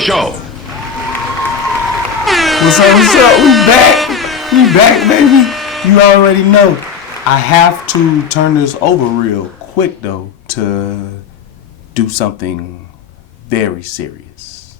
the show. What's up? What's up? We back. We back, baby. You already know. I have to turn this over real quick, though, to do something very serious.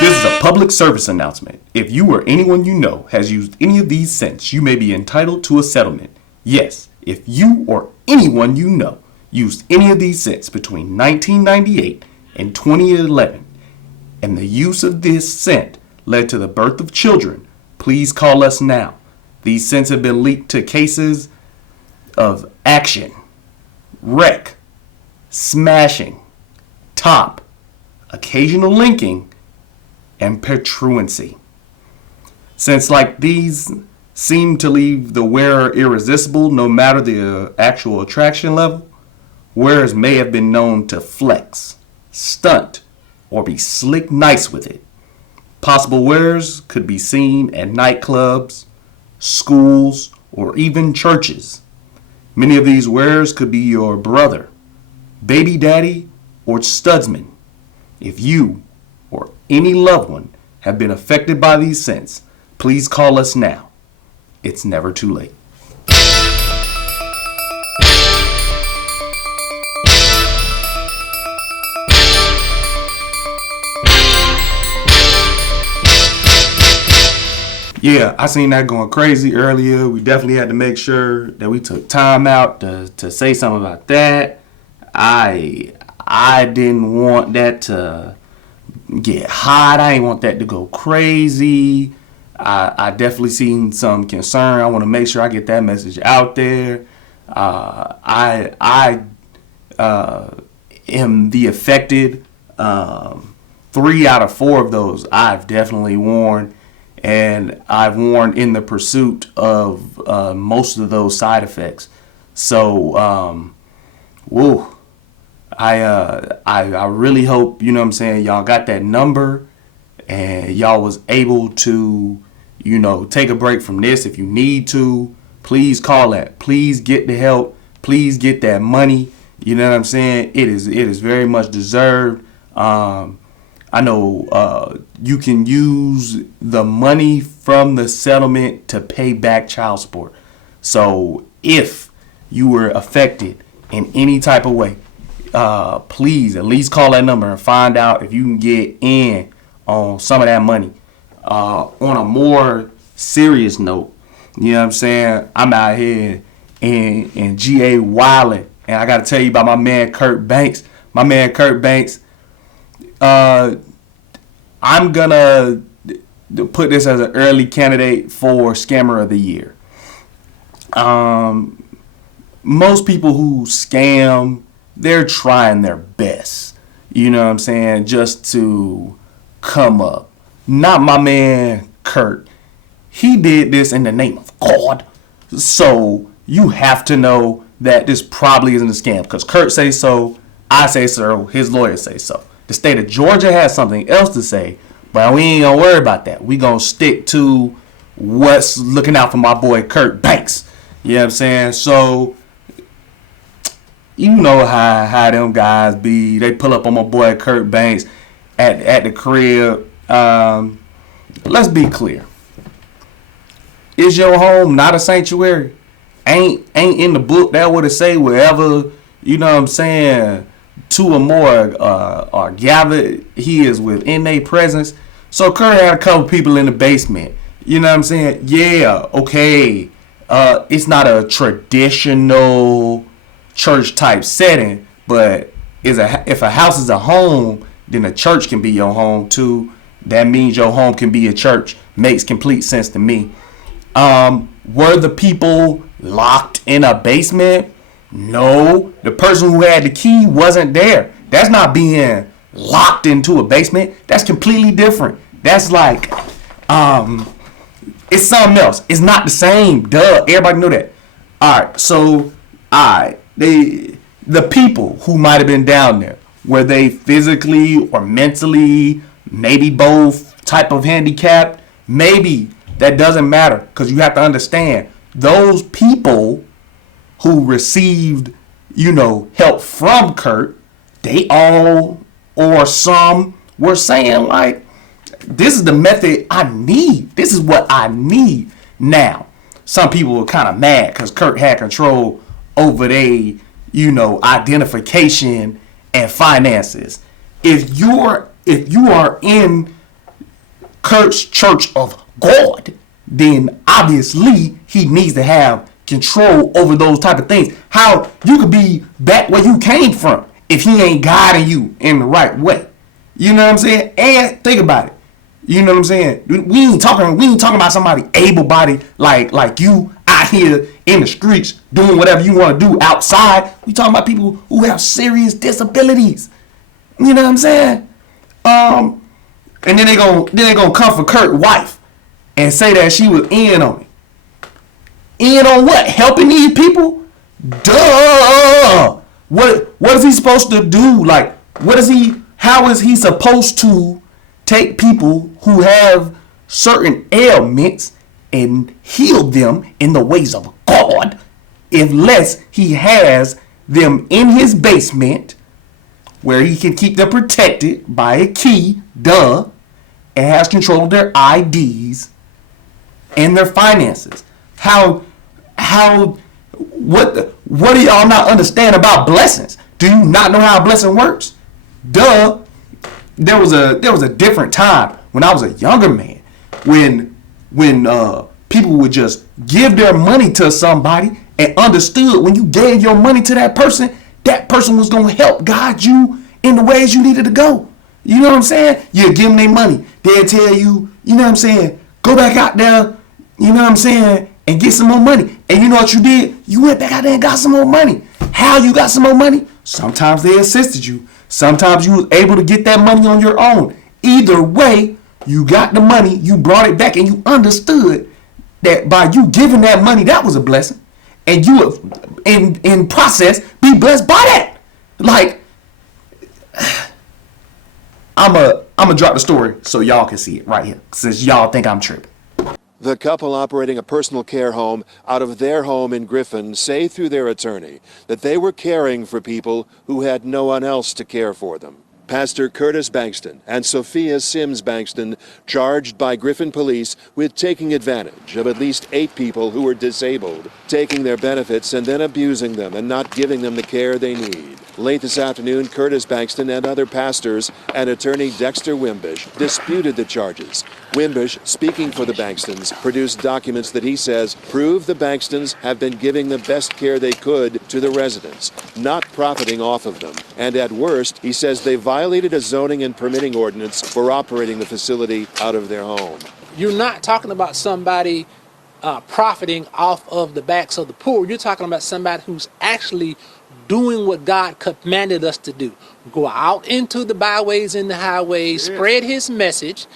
This is a public service announcement. If you or anyone you know has used any of these cents, you may be entitled to a settlement. Yes, if you or anyone you know used any of these cents between 1998 and 2011, and the use of this cent led to the birth of children, please call us now. These cents have been linked to cases of action, wreck, smashing, top, occasional linking, and petruancy. Since like these seem to leave the wearer irresistible no matter the actual attraction level, wearers may have been known to flex, stunt, or be slick nice with it. Possible wearers could be seen at nightclubs, schools, or even churches. Many of these wearers could be your brother, baby daddy, or studsman. If you or any loved one have been affected by these scents, please call us now. It's never too late. Yeah, I seen that going crazy earlier. We definitely had to make sure that we took time out to say something about that. I didn't want that to get hot. I ain't want that to go crazy. I definitely seen some concern. I want to make sure I get that message out there. I am the affected. 3 out of 4 of those I've definitely warned, and I've warned in the pursuit of most of those side effects. So, whoa. I really hope, you know what I'm saying, y'all got that number and y'all was able to, you know, take a break from this. If you need to, please call that. Please get the help. Please get that money. You know what I'm saying? It is very much deserved. I know you can use the money from the settlement to pay back child support. So if you were affected in any type of way, please at least call that number and find out if you can get in on some of that money. On a more serious note, you know what I'm saying? I'm out here in GA wildin', and I got to tell you about my man Curt Banks. My man Curt Banks, I'm going to put this as an early candidate for Scammer of the Year. Most people who scam, they're trying their best, you know what I'm saying, just to come up. Not my man Curt. He did this in the name of God. So you have to know that this probably isn't a scam, because Curt say so, I say so, his lawyers say so. The state of Georgia has something else to say, but we ain't gonna worry about that. We gonna stick to what's looking out for my boy Curt Banks. You know what I'm saying? So you know how them guys be. They pull up on my boy Curt Banks at the crib. Let's be clear. Is your home not a sanctuary? Ain't in the book that would say wherever, you know what I'm saying, 2 or more are gathered, he is within their presence. So Curt had a couple people in the basement. You know what I'm saying? Yeah, okay. It's not a traditional church type setting, but if a house is a home, then a church can be your home too. That means your home can be a church. Makes complete sense to me. Were the people locked in a basement? No, the person who had the key wasn't there. That's not being locked into a basement. That's completely different. That's like, it's something else. It's not the same. Duh. Everybody know that. All right. So, the people who might have been down there, were they physically or mentally, maybe both, type of handicapped? Maybe that doesn't matter, because you have to understand those people who received, help from Curt, they all or some were saying, like, this is the method I need. This is what I need. Now, some people were kind of mad because Curt had control over their, identification and finances. If you are in Curt's Church of God, then obviously he needs to have control over those type of things. How you could be back where you came from if he ain't guiding you in the right way. You know what I'm saying? And think about it. You know what I'm saying? We ain't talking about somebody able-bodied like you out here in the streets doing whatever you want to do outside. We talking about people who have serious disabilities. You know what I'm saying? And then they gonna come for Curt's wife and say that she was in on it. In on what? Helping these people? Duh. What is he supposed to do? Like, how is he supposed to take people who have certain ailments and heal them in the ways of God, unless he has them in his basement where he can keep them protected by a key, and has control of their IDs and their finances? What do y'all not understand about blessings? Do you not know how a blessing works? There was a different time when I was a younger man, when people would just give their money to somebody and understood when you gave your money to that person was going to help guide you in the ways you needed to go. You know what I'm saying? You give them their money. They'll tell you, you know what I'm saying, go back out there, you know what I'm saying, and get some more money. And you know what you did? You went back out there and got some more money. How you got some more money? Sometimes they assisted you. Sometimes you was able to get that money on your own. Either way, you got the money, you brought it back, and you understood that by you giving that money, that was a blessing. And you would, in process, be blessed by that. Like, I'm a drop the story so y'all can see it right here, since y'all think I'm tripping. The couple operating a personal care home out of their home in Griffin say through their attorney that they were caring for people who had no one else to care for them. Pastor Curtis Bankston and Sophia Sims Bankston charged by Griffin police with taking advantage of at least 8 people who were disabled, taking their benefits and then abusing them and not giving them the care they need. Late this afternoon, Curtis Bankston and other pastors and attorney Dexter Wimbish disputed the charges. Wimbish, speaking for the Bankstons, produced documents that he says prove the Bankstons have been giving the best care they could to the residents, not profiting off of them. And at worst, he says they violated a zoning and permitting ordinance for operating the facility out of their home. You're not talking about somebody profiting off of the backs of the poor. You're talking about somebody who's actually doing what God commanded us to do. Go out into the byways and the highways, spread his message,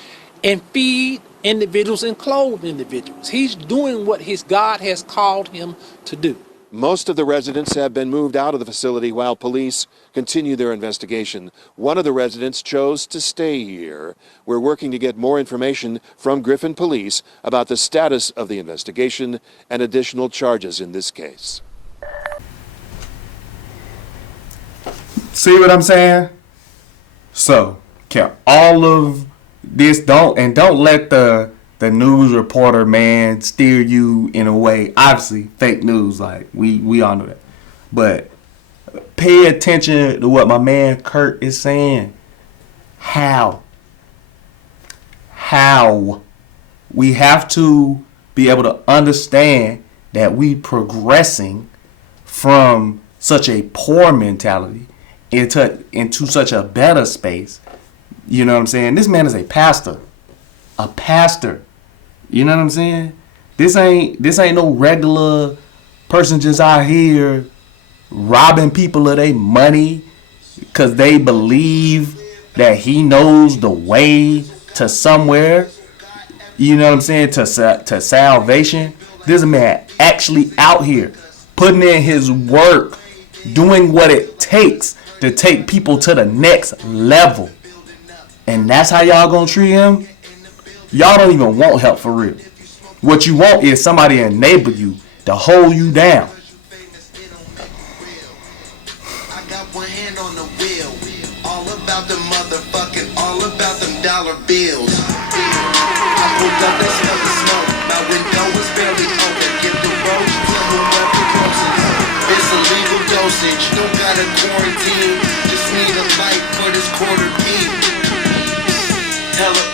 and feed individuals and clothe individuals. He's doing what his God has called him to do. Most of the residents have been moved out of the facility while police continue their investigation. One of the residents chose to stay here. We're working to get more information from Griffin Police about the status of the investigation and additional charges in this case. See what I'm saying? So, can all of this don't let the news reporter, man, steer you in a way. Obviously, fake news, like we all know that. But pay attention to what my man Curt is saying. How? We have to be able to understand that we progressing from such a poor mentality into such a better space. You know what I'm saying? This man is a pastor. A pastor. You know what I'm saying? This ain't no regular person just out here robbing people of their money because they believe that he knows the way to somewhere. You know what I'm saying? To salvation. This man actually out here putting in his work, doing what it takes to take people to the next level. And that's how y'all gonna treat him? Y'all don't even want help for real. What you want is somebody to enable you to hold you down. I got one hand on the wheel. All about the motherfucking, all about them dollar bills. I pulled up, they smell the smoke. My window was barely open. Give the road to whoever closest. It's a legal dosage. Don't gotta quarantine. Just need a light for this quarter beat. Tell a